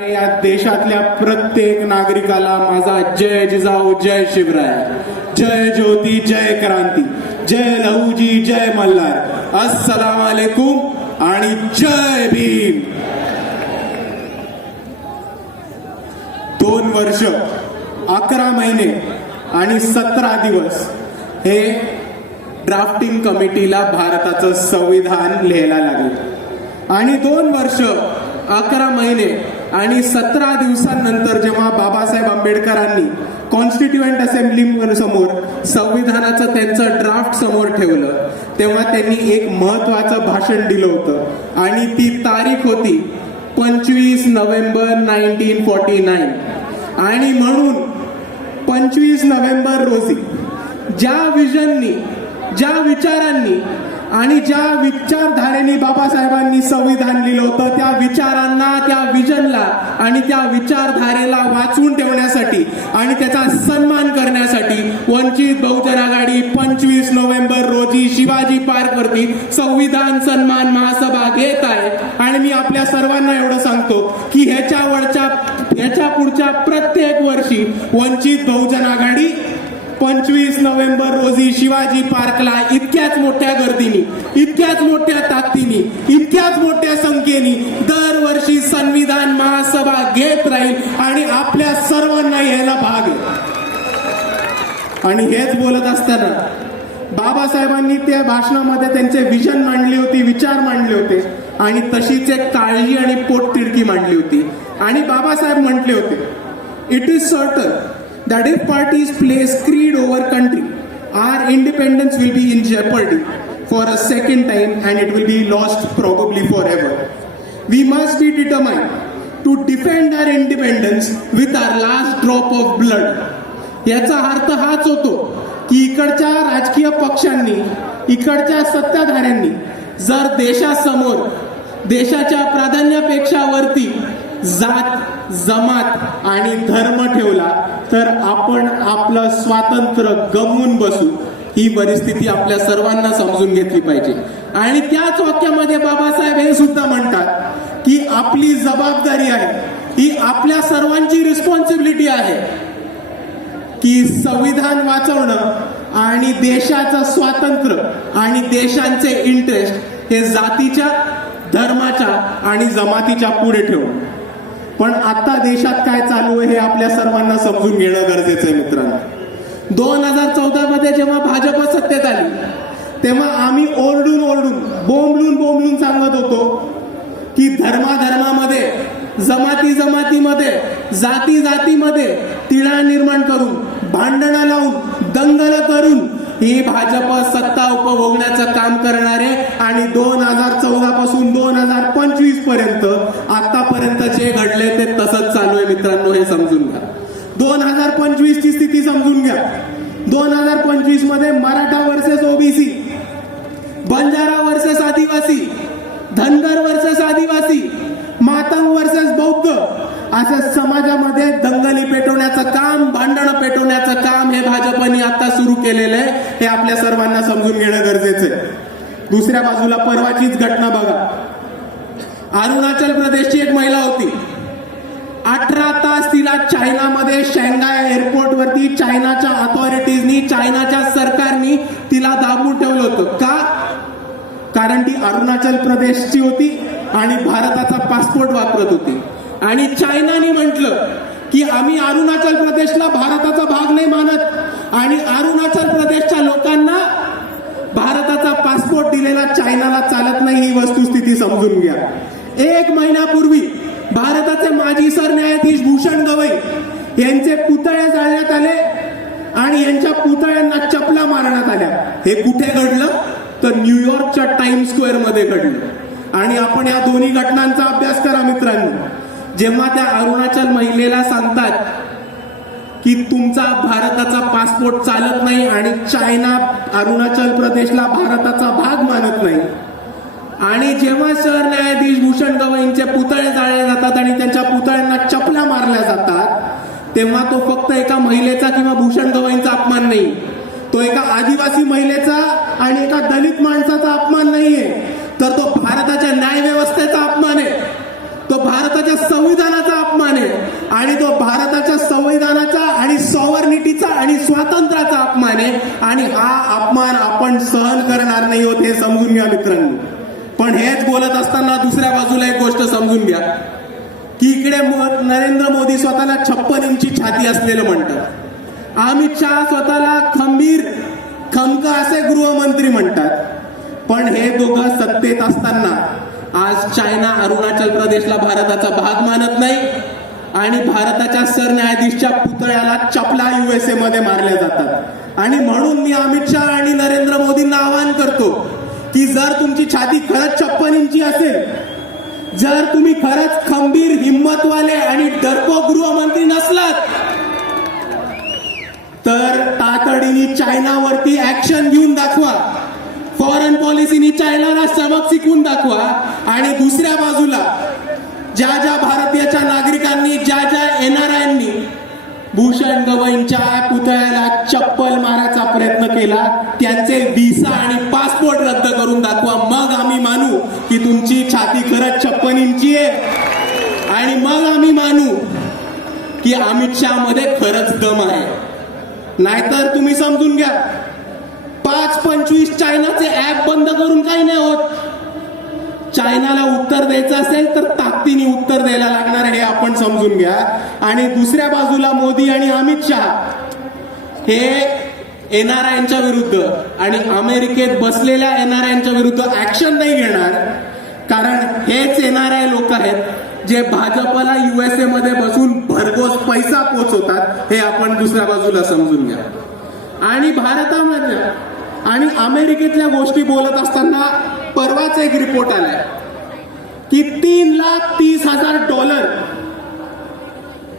या देशातल्या प्रत्येक नागरिकाला माझा जय जिजाऊ जय शिवराय. जय ज्योती जय क्रांती. जय लहूजी जय मल्हार. अस्सलाम वालेकुम आणि जय भीम. दोन वर्ष अकरा महिने आणि सतरा दिवस हे ड्राफ्टिंग कमिटीला भारताचं संविधान लिहायला लागलं. आणि दोन वर्ष अकरा महिने आणि सतरा दिवसांनंतर जेव्हा बाबासाहेब आंबेडकरांनी कॉन्स्टिट्युएंट असेंब्ली समोर संविधानाचं त्यांचं ड्राफ्ट समोर ठेवलं तेव्हा त्यांनी एक महत्वाचं भाषण दिलं होतं. आणि ती तारीख होती पंचवीस नोव्हेंबर नाईन्टीन फॉर्टी नाईन. आणि म्हणून पंचवीस नोव्हेंबर रोजी ज्या विजननी ज्या विचारांनी आणि ज्या विचारधारेने बाबासाहेबांनी संविधान लिहिलं होतं त्या विचारांना त्या विजनला आणि त्या विचारधारेला वाचवून ठेवण्यासाठी आणि त्याचा सन्मान करण्यासाठी वंचित बहुजन आघाडी पंचवीस नोव्हेंबर रोजी शिवाजी पार्कवरती संविधान सन्मान महासभा घेत आहे. आणि मी आपल्या सर्वांना एवढं सांगतो की ह्याच्यावरच्या ह्याच्या पुढच्या प्रत्येक वर्षी वंचित बहुजन आघाडी पंचवीस नोव्हेंबर रोजी शिवाजी पार्कला इतक्याच मोठ्या गर्दीने इतक्याच मोठ्या ताकदीने इतक्याच मोठ्या संख्येने दरवर्षी संविधान महासभा घेत राहील आणि आपल्या सर्वांना यायला भाग आहे. आणि हेच बोलत असताना बाबासाहेबांनी त्या भाषणामध्ये त्यांचे विजन मांडली होती विचार मांडले होते आणि तशीच एक काळजी आणि पोटतिडकी मांडली होती आणि बाबासाहेब म्हटले होते it is certain that if parties place creed over country, our independence will be in jeopardy for a second time and it will be lost probably forever. We must be determined to defend our independence with our last drop of blood. याचा अर्थ हाच होतो की इकडच्या राजकीय पक्षांनी इकडच्या सत्ताधाऱ्यांनी जर देशासमोर देशाच्या प्राधान्यापेक्षा वरती जात जमात आणि धर्म ठेवला तर आपण आपलं स्वातंत्र्य गमवून बसू. ही परिस्थिती आपल्या सर्वांना समजून घेतली पाहिजे. आणि त्याच वाक्यामध्ये बाबासाहेब हे सुद्धा म्हणतात की आपली जबाबदारी आहे ही आपल्या सर्वांची रिस्पॉन्सिबिलिटी आहे. की संविधान वाचवणं आणि देशाचं स्वातंत्र्य आणि देशांचे इंटरेस्ट हे जातीच्या धर्माच्या आणि जमातीच्या पुढे ठेवणं. पण आता देशात काय चालू आहे हे आपल्या सर्वांना समजून घेणं गरजेचं आहे मित्रांनो. दोन हजार चौदा मध्ये जेव्हा भाजप सत्तेत आली तेव्हा आम्ही ओरडून ओरडून बोंबलून बोंबलून सांगत होतो की धर्माधर्मामध्ये जमाती जमातीमध्ये जाती जातीमध्ये तिळा निर्माण करून भांडणं लावून दंगल करून ही भाजप सत्ता उपभोगण्याचं काम करणारे आणि दोन हजार चौदा पासून दोन हजार पंचवीसपर्यंत आतापर्यंत जे घडले ते तसंच चालू आहे मित्रांनो हे समजून घ्या. दोन हजार पंचवीस ची स्थिती समजून घ्या. दोन हजार पंचवीसमध्ये Maratha versus OBC Banjara versus Adivasi Dhangar versus आदिवासी मातंग वर्सेस बौद्ध असं समाजामध्ये दंगली पेटवण्याचं काम भांडणं पेटवण्याचं काम हे भाजपने आता सुरू केलेलं आहे. हे आपल्या सर्वांना समजून घेणं गरजेचं आहे. दुसऱ्या बाजूला परवाचीच घटना बघा. अरुणाचल प्रदेशची एक महिला होती. अठरा तास तिला चायनामध्ये शेंगाय एअरपोर्ट वरती चायनाच्या अथॉरिटीजनी चायनाच्या सरकारनी तिला दाबून ठेवलं होतं. का? कारण ती अरुणाचल प्रदेशची होती आणि भारताचा पासपोर्ट वापरत होती. आणि चायनाने म्हटलं की आम्ही अरुणाचल प्रदेशला भारताचा भाग नाही मानत. आणि अरुणाचल प्रदेशच्या लोकांना भारताचा पासपोर्ट दिलेला चायनाला चालत नाही ही वस्तुस्थिती समजून घ्या. एक महिन्यापूर्वी भारताचे माजी सरन्यायाधीश भूषण गवई यांचे पुतळे जाळण्यात आले आणि यांच्या पुतळ्यांना चपला मारण्यात आल्या. हे कुठे घडलं? तर न्यूयॉर्कच्या टाइम स्क्वेअरमध्ये घडलं. आणि आपण या दोन्ही घटनांचा अभ्यास करा मित्रांनो. जेव्हा त्या अरुणाचल महिलेला सांगतात की तुमचा भारताचा पासपोर्ट चालत नाही आणि चायना अरुणाचल प्रदेशला भारताचा भाग मानत नाही. आणि जेव्हा सरन्यायाधीश भूषण गवईंचे पुतळे जाळले जातात आणि त्यांच्या पुतळ्यांना चपला मारल्या जातात तेव्हा तो फक्त एका महिलेचा किंवा भूषण गवईंचा अपमान नाही. तो एका आदिवासी महिलेचा आणि एका दलित माणसाचा अपमान नाहीये. तर तो भारताच्या न्यायव्यवस्थेचा तो भारताच्या संविधानाचा अपमान आहे. आणि तो भारताच्या संविधानाचा आणि सॉवर्निटीचा आणि स्वातंत्र्याचा अपमान आहे. आणि हा अपमान आपण सहन करणार नाही होत हे समजून घ्या मित्रांनो. पण हेच बोलत असताना दुसऱ्या बाजूला एक गोष्ट समजून घ्या. की इकडे नरेंद्र मोदी स्वतःला छप्पन इंची छाती असलेलं म्हणतात. अमित शहा स्वतःला खंबीर खमक असे गृहमंत्री म्हणतात. पण हे दोघं सत्तेत असताना आज चायना अरुणाचल प्रदेशला भारताचा भाग मानत नाही आणि भारताच्या सरन्यायाधीशच्या पुतळ्याला चपला युएसए मध्ये मारल्या जातात. आणि म्हणून मी अमित शहा आणि नरेंद्र मोदींना आवाहन करतो की जर तुमची छाती खरंच छप्पन इंची असेल जर तुम्ही खरंच खंबीर हिंमतवाले आणि डरपो गृहमंत्री नसलात तर तातडीने चायनावरती ऍक्शन घेऊन दाखवा. फॉरेन पॉलिसीनी चायनाला सबक शिकवून दाखवा. आणि दुसऱ्या बाजूला ज्या ज्या भारतीयच्या नागरिकांनी ज्या ज्या एनआरआयनी भूषण गवईंच्या पुतळ्याला चप्पल मारायचा प्रयत्न केला त्यांचे व्हिसा आणि पासपोर्ट रद्द करून दाखवा. मग आम्ही मानू की तुमची छाती खरंच छप्पन इंची आहे. आणि मग आम्ही मानू की अमित शहा मध्ये खरंच दम आहे. नाहीतर तुम्ही समजून घ्या. पाच पंचवीस चायनाचे ऍप बंद करून काही नाही होत. चायनाला उत्तर द्यायचं असेल तर ताकदीने उत्तर द्यायला लागणार हे आपण समजून घ्या. आणि दुसऱ्या बाजूला मोदी आणि अमित शहा हे एनआरआयच्या विरुद्ध आणि अमेरिकेत बसलेल्या एनआरआयच्या विरुद्ध ऍक्शन नाही घेणार. कारण हेच एनआरआय लोक आहेत जे भाजपला युएसए मध्ये बसून भरघोस पैसा पोचवतात हे आपण दुसऱ्या बाजूला समजून घ्या. आणि भारतामध्ये आणि अमेरिकेतल्या गोष्टी बोलत असताना परवाच एक रिपोर्ट आलाय की तीन लाख तीस हजार डॉलर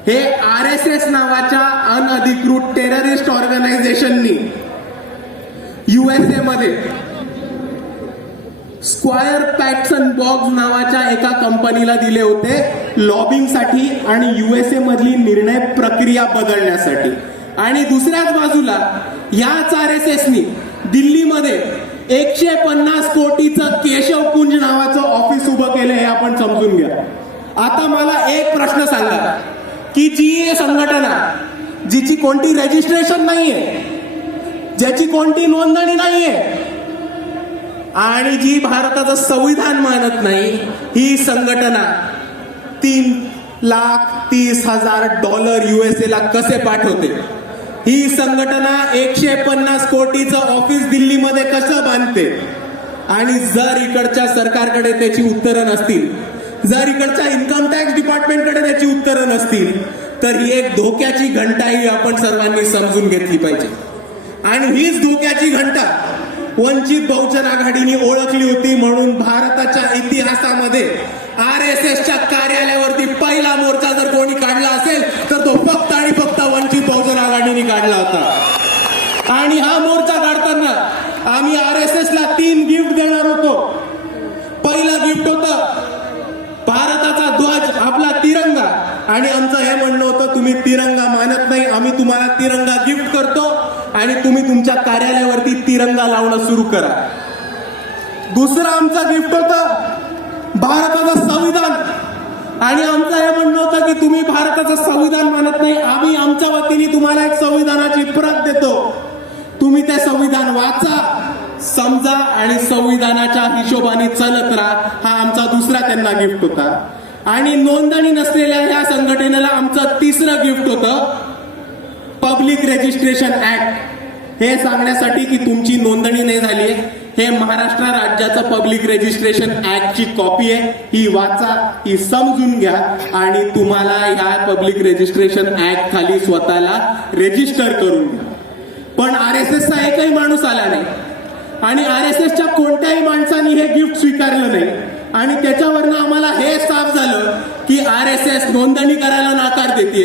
हे आर एस एस नावाच्या अनधिकृत टेररिस्ट ऑर्गनायझेशननी युएसए मध्ये स्क्वायर पॅटसन बॉक्स नावाच्या एका कंपनीला दिले होते लॉबिंगसाठी आणि युएसए मधली निर्णय प्रक्रिया बदलण्यासाठी. आणि दुसऱ्याच बाजूला याच आर एस एसनी दिल्लीमध्ये एकशे पन्नास कोटीचं केशवपुंज नावाचं ऑफिस उभं केलं हे आपण समजून घ्या. आता मला एक प्रश्न सांगा की जी ए संघटना जिची कोणती रजिस्ट्रेशन नाहीये ज्याची कोणती नोंदणी नाहीये आणि जी भारताचं संविधान मानत नाही ही संघटना तीन लाख तीस हजार डॉलर युएसएला कसे पाठवते? ही संघटना एकशे पन्नास कोटीचं ऑफिस दिल्लीमध्ये कसं बांधते? आणि जर इकडच्या सरकारकडे त्याची उत्तरं नसतील जर इकडच्या इन्कम टॅक्स डिपार्टमेंटकडे त्याची उत्तरं नसतील तर ही एक धोक्याची घंटाही आपण सर्वांनी समजून घेतली पाहिजे. आणि हीच धोक्याची घंटा वंचित बहुजन आघाडीने ओळखली होती म्हणून भारताच्या इतिहासामध्ये आर एस एसच्या कार्यालयावरती पहिला मोर्चा जर काढला होता. आणि हा मोर्चा काढताना आम्ही आर एस एस ला तीन गिफ्ट देणार होतो. पहिला गिफ्ट होत भारताचा ध्वज आपला तिरंगा. आणि आमचं हे म्हणणं होतं तुम्ही तिरंगा मानत नाही आम्ही तुम्हाला तिरंगा गिफ्ट करतो आणि तुम्ही तुमच्या कार्यालयावरती तिरंगा लावणं सुरू करा. दुसरं आमचा गिफ्ट होत भारताचं संविधान. आणि आमचं हे म्हणणं होतं की तुम्ही भारताचं संविधान मानत नाही आम्ही आमच्या वतीने तुम्हाला एक संविधानाची प्रत देतो तुम्ही ते संविधान वाचा समजा आणि संविधानाच्या हिशोबाने चलत राहा हा आमचा दुसरा त्यांना गिफ्ट होता. आणि नोंदणी नसलेल्या या संघटनेला आमचं तिसरं गिफ्ट होतं पब्लिक रजिस्ट्रेशन ऍक्ट हे सांगण्यासाठी की तुमची नोंदणी नाही झाली हे महाराष्ट्र राज्याचं पब्लिक रजिस्ट्रेशन ऍक्टची कॉपी आहे ही वाचा ही समजून घ्या आणि तुम्हाला या पब्लिक रजिस्ट्रेशन ऍक्ट खाली स्वतःला रजिस्टर करून घ्या. पण आर एस एसचा एकही माणूस आला नाही. आणि आर एस एसच्या कोणत्याही माणसाने हे गिफ्ट स्वीकारलं नाही. आणि त्याच्यावरनं आम्हाला हे साफ झालं की आर एस एस नोंदणी करायला नाकार देते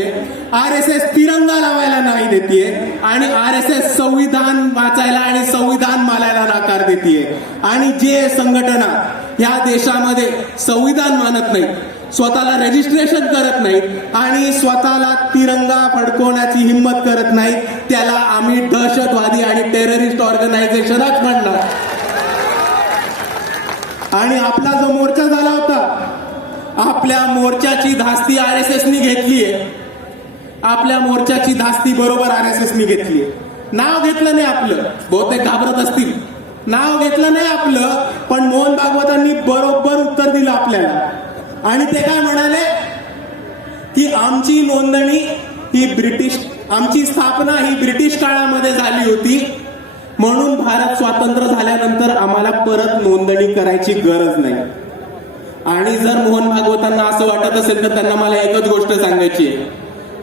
आर एस एस तिरंगा लावायला नाही देते आणि आर एस एस संविधान वाचायला आणि संविधान मालायला नाकार देते आणि जे संघटना ह्या देशामध्ये संविधान मानत नाही स्वतःला रजिस्ट्रेशन करत नाहीत आणि स्वतःला तिरंगा फडकवण्याची हिंमत करत नाहीत. त्याला आम्ही दहशतवादी आणि टेररिस्ट ऑर्गनायझेशनच म्हणणार. आणि आपला जो मोर्चा झाला होता आपल्या मोर्चाची धास्ती आर एस एसनी घेतलीये. आपल्या मोर्चाची धास्ती बरोबर आर एस एसनी घेतलीये. नाव घेतलं नाही आपलं. बहुतेक घाबरत असतील. नाव घेतलं नाही आपलं पण मोहन भागवतांनी बरोबर उत्तर दिलं आपल्याला. आणि ते काय म्हणाले? की आमची नोंदणी ही ब्रिटिश आमची स्थापना ही ब्रिटिश काळामध्ये झाली होती. म्हणून भारत स्वातंत्र्य झाल्यानंतर आम्हाला परत नोंदणी करायची गरज नाही. आणि जर मोहन भागवतांना असं वाटत असेल तर त्यांना मला एकच गोष्ट सांगायची आहे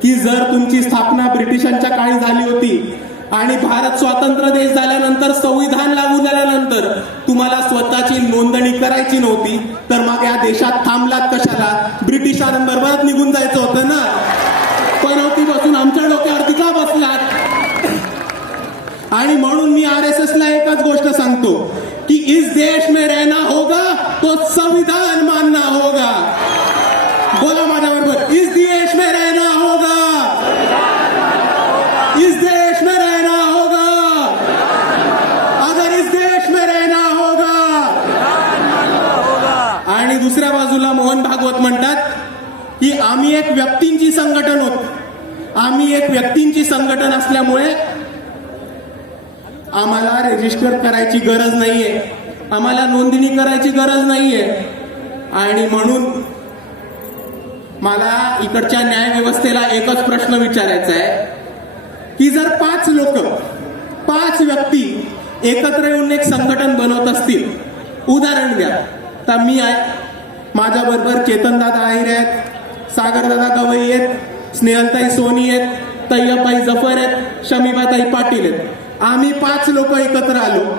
की जर तुमची स्थापना ब्रिटिशांच्या काळी झाली होती आणि भारत स्वातंत्र्य देश झाल्यानंतर संविधान लागू झाल्यानंतर तुम्हाला स्वतःची नोंदणी करायची नव्हती तर मग या देशात थांबलात कशाला? ब्रिटिशांबरोबरच निघून जायचं होतं ना? पनवती बसून आमच्या डोक्यावरती का बसलात? आणि म्हणून मी आर एस एस ला एकच गोष्ट सांगतो की इस देश में रहना होगा तो संविधान मानना होगा. बोला माझ्या बरोबर इस देश में रहना होगा इस देश में रहना होगा अगर इस देश में रहना होगा आणि दुसऱ्या बाजूला मोहन भागवत म्हणतात की आम्ही एक व्यक्तींची संघटन होत आम्ही एक व्यक्तींची संघटन असल्यामुळे आम्हाला रेजिस्टर करायची गरज नाहीये. आम्हाला नोंदणी करायची गरज नाहीये. आणि म्हणून मला इकडच्या न्याय व्यवस्थेला एकच प्रश्न विचारायचा आहे की जर पाच लोक पाच व्यक्ती एकत्र येऊन एक संघटन बनवत असतील उदाहरण घ्या तर मी आहे माझ्याबरोबर चेतनदादा आहिरे आहेत सागरदादा गवई आहेत स्नेहलताई सोनी आहेत तय्याबाई जफर आहेत शमीबाताई पाटील आहेत. आम्ही पाच लोक एकत्र आलो.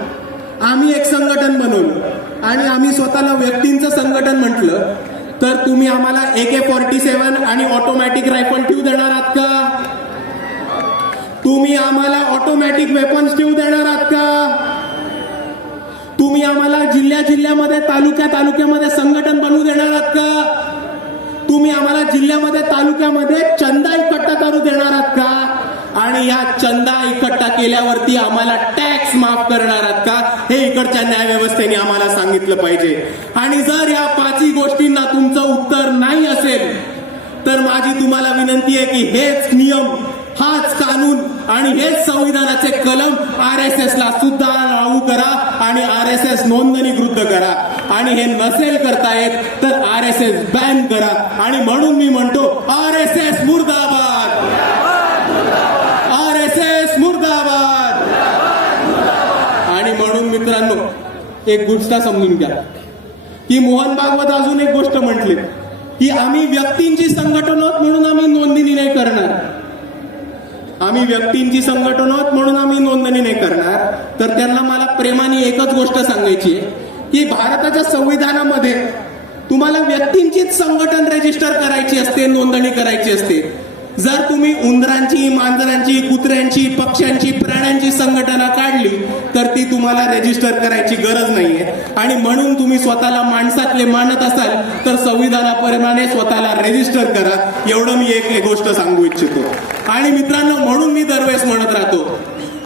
आम्ही एक संघटन बनवलं. आणि आम्ही स्वतःला व्यक्तींचं संघटन म्हटलं तर तुम्ही आम्हाला ए के फॉर्टी सेवन आणि ऑटोमॅटिक रायफल ठेवू देणार आहात का? तुम्ही आम्हाला ऑटोमॅटिक वेपन्स ठेवू देणार आहात का? तुम्ही आम्हाला जिल्ह्या जिल्ह्यामध्ये तालुक्या तालुक्यामध्ये संघटन बनवू देणार आहात का? आम्हाला जिल्ह्यामध्ये तालुक्यामध्ये चंदा इकट्ठा करू देणार आहात का? आणि या चंदा इकट्ठा केल्यावरती आम्हाला टॅक्स माफ करणार आहात का? हे इकडच्या न्याय व्यवस्थेने आम्हाला सांगितलं पाहिजे. आणि जर या पाचही गोष्टींना तुमचं उत्तर नाही असेल तर माझी तुम्हाला विनंती आहे की हेच नियम हाच कानून आणि हेच संविधानाचे कलम आर एस एस ला सुद्धा लागू करा आणि आर एस एस नोंदणीकृत करा. आणि हे नसेल करता येत तर आर एस एस बॅन करा. आणि म्हणून मी म्हणतो आर एस एस मुर्दाबाद. आर एस एस मुर्दाबाद. आणि म्हणून मित्रांनो एक गोष्ट समजून घ्या. की मोहन भागवत अजून एक गोष्ट म्हटली. की आम्ही व्यक्तींची संघटन आहोत म्हणून आम्ही नोंदणी नाही करणार. आम्ही व्यक्तींची संघटन आहोत म्हणून आम्ही नोंदणी नाही करणार. तर त्यांना मला प्रेमाने एकच गोष्ट सांगायची की भारताच्या संविधानामध्ये तुम्हाला व्यक्तींचीच संघटन रजिस्टर करायची असते नोंदणी करायची असते. जर तुम्ही उंदरांची मांजरांची कुत्र्यांची पक्ष्यांची प्राण्यांची संघटना काढली तर ती तुम्हाला रेजिस्टर करायची गरज नाहीये. आणि म्हणून तुम्ही स्वतःला माणसातले मानत असाल तर संविधानाप्रमाणे स्वतःला रेजिस्टर करा. एवढं मी एक गोष्ट सांगू इच्छितो. आणि मित्रांनो म्हणून मी दरवेळेस म्हणत राहतो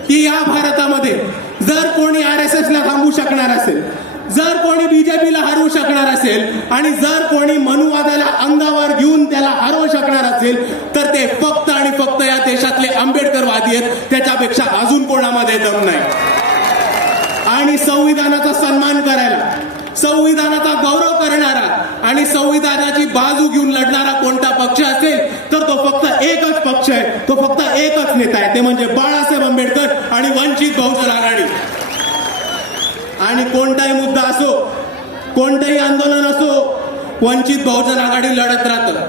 की या भारतामध्ये जर कोणी आर एस एस ला थांबू शकणार असेल जर कोणी बीजेपीला हरवू शकणार असेल आणि जर कोणी मनुवादाला अंगावर घेऊन त्याला हरवू शकणार असेल तर ते फक्त आणि फक्त या देशातले आंबेडकरवादी आहेत. त्याच्यापेक्षा अजून कोणामध्ये दम नाही. आणि संविधानाचा सन्मान करायला संविधानाचा गौरव करणारा आणि संविधानाची बाजू घेऊन लढणारा कोणता पक्ष असेल तर तो फक्त एकच पक्ष आहे. तो फक्त एकच नेता आहे. ते म्हणजे बाळासाहेब आंबेडकर आणि वंचित बहुजन आघाडी. आणि कोणताही मुद्दा असो कोणतंही आंदोलन असो वंचित बहुजन आघाडी लढत राहतं.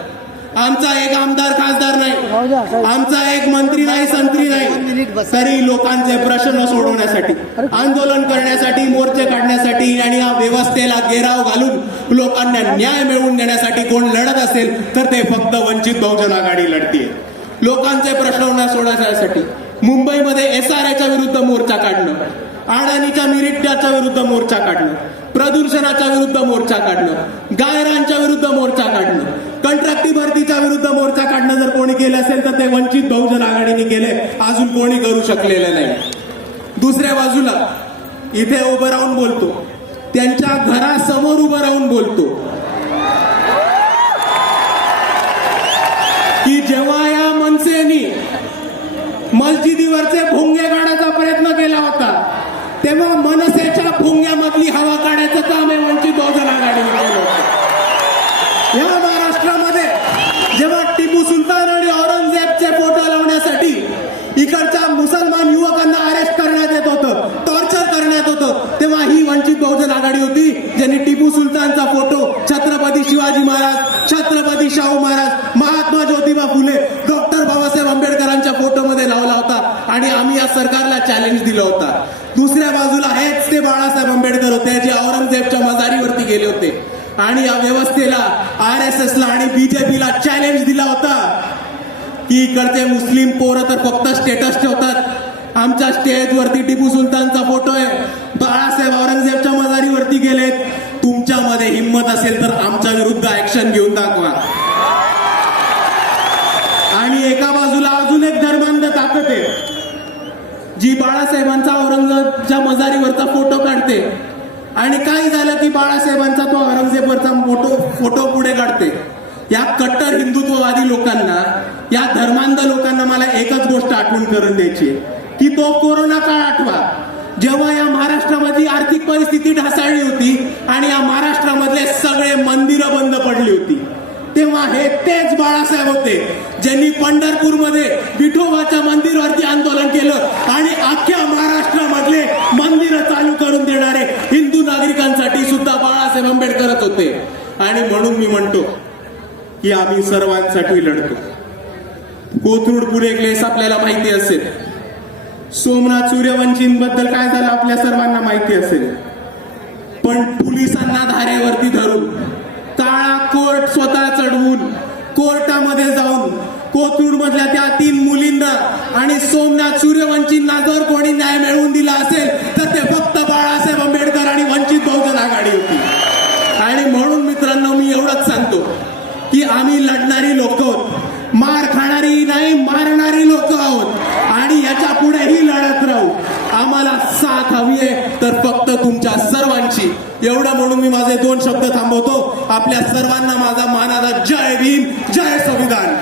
आमचा एक आमदार खासदार नाही आमचा एक मंत्री नाही संत्री नाही तरी लोकांचे प्रश्न सोडवण्यासाठी आंदोलन करण्यासाठी मोर्चे काढण्यासाठी आणि या व्यवस्थेला घेराव घालून लोकांना न्याय मिळवून देण्यासाठी कोण लढत असेल तर ते फक्त वंचित बहुजन आघाडी लढतीये. लोकांचे प्रश्न सोडवण्यासाठी मुंबईमध्ये एस आर आयच्या विरुद्ध मोर्चा काढणं. अडाणीच्या मिरिट्याच्या विरुद्ध मोर्चा काढणं प्रदूषणाच्या विरुद्ध मोर्चा काढणं गायरांच्या विरुद्ध मोर्चा काढणं कंत्राटी भरतीच्या विरुद्ध मोर्चा काढणं जर कोणी केलं असेल तर ते वंचित बहुजन आघाडीने केले अजून कोणी करू शकलेलं नाही. दुसऱ्या बाजूला इथे उभं राहून बोलतो त्यांच्या घरासमोर उभं राहून बोलतो. की जेव्हा या मनसेनी मस्जिदीवरचे भोंगे काढायचा प्रयत्न केला होता तेव्हा मनसेच्या भोंग्यामधली हवा काढायचं काम आहे वंचित बहुजन आघाडी या महाराष्ट्रामध्ये जेव्हा टिपू सुलतान आणि औरंगजेबचे फोटो लावण्यासाठी इकडच्या मुसलमान युवकांना अरेस्ट करण्यात येत होतं टॉर्चर करण्यात होतं तेव्हा ही वंचित बहुजन आघाडी होती ज्यांनी टिपू सुलतानचा फोटो छत्रपती शिवाजी महाराज छत्रपती शाहू महाराज महात्मा ज्योतिबा फुले डॉक्टर बाबासाहेब आंबेडकरांच्या फोटोमध्ये लावला होता. आणि आम्ही या सरकारला चॅलेंज दिला होता. दुसऱ्या होते. आणि या व्यवस्थेला आर एस एस ला आणि बीजेपीला चॅलेंज दिला होता. की इकडचे मुस्लिम पोरं तर फक्त स्टेटस ठेवतात. आमच्या स्टेजवरती टिपू सुलतानचा फोटो आहे. बाळासाहेब औरंगजेबच्या मजारीवरती गेलेत. तुमच्यामध्ये हिंमत असेल तर आमच्या विरुद्ध ऍक्शन घेऊन दाखवा. आणि एका बाजूला अजून एक धर्मांध ताकद आहे. जी बाळासाहेबांचा औरंगजेबच्या मजारीवरचा फोटो काढते. आणि काही झालं की बाळासाहेबांचा तो औरंगजेबवरचा फोटो फोटो पुढे काढते. या कट्टर हिंदुत्ववादी लोकांना या धर्मांध लोकांना मला एकच गोष्ट आठवण करून द्यायची आहे, की तो कोरोना काळ आठवा. जेव्हा या महाराष्ट्रामधली आर्थिक परिस्थिती ढासळली होती आणि या महाराष्ट्रामधले सगळे मंदिरं बंद पडली होती. तेव्हा हे तेच बाळासाहेब होते ज्यांनी पंढरपूरमध्ये विठोबाच्या मंदिरावरती आंदोलन केलं आणि अख्ख्या महाराष्ट्रामधले मंदिरं चालू करून देणारे हिंदू नागरिकांसाठी सुद्धा बाळासाहेब आंबेडकरच होते. आणि म्हणून मी म्हणतो की आम्ही सर्वांसाठी लढतो. कोथरूड पुणे ग्लेस आपल्याला माहिती असेल. सोमनाथ सूर्यवंशींबद्दल काय झालं आपल्या सर्वांना माहिती असेल. पण पोलिसांना धारेवरती धरून काळा कोर्ट स्वतः चढवून कोर्टामध्ये जाऊन कोथरूड मधल्या त्या तीन मुलींना आणि सोमनाथ सूर्यवंशींना जर कोणी न्याय मिळवून दिला असेल तर ते फक्त बाळासाहेब आंबेडकर आणि वंचित बहुजन आघाडी होती. आणि म्हणून मित्रांनो मी एवढंच सांगतो की आम्ही लढणारी लोक आहोत. मार खाणारी नाही मारणारी लोक आहोत. आणि याच्या पुढेही लढत राहू. आम्हाला साथ हवी आहे तर फक्त तुमच्या सर्वांची. एवढं म्हणून मी माझे दोन शब्द थांबवतो. आपल्या सर्वांना माझा मानाचा जय भीम जय संविधान.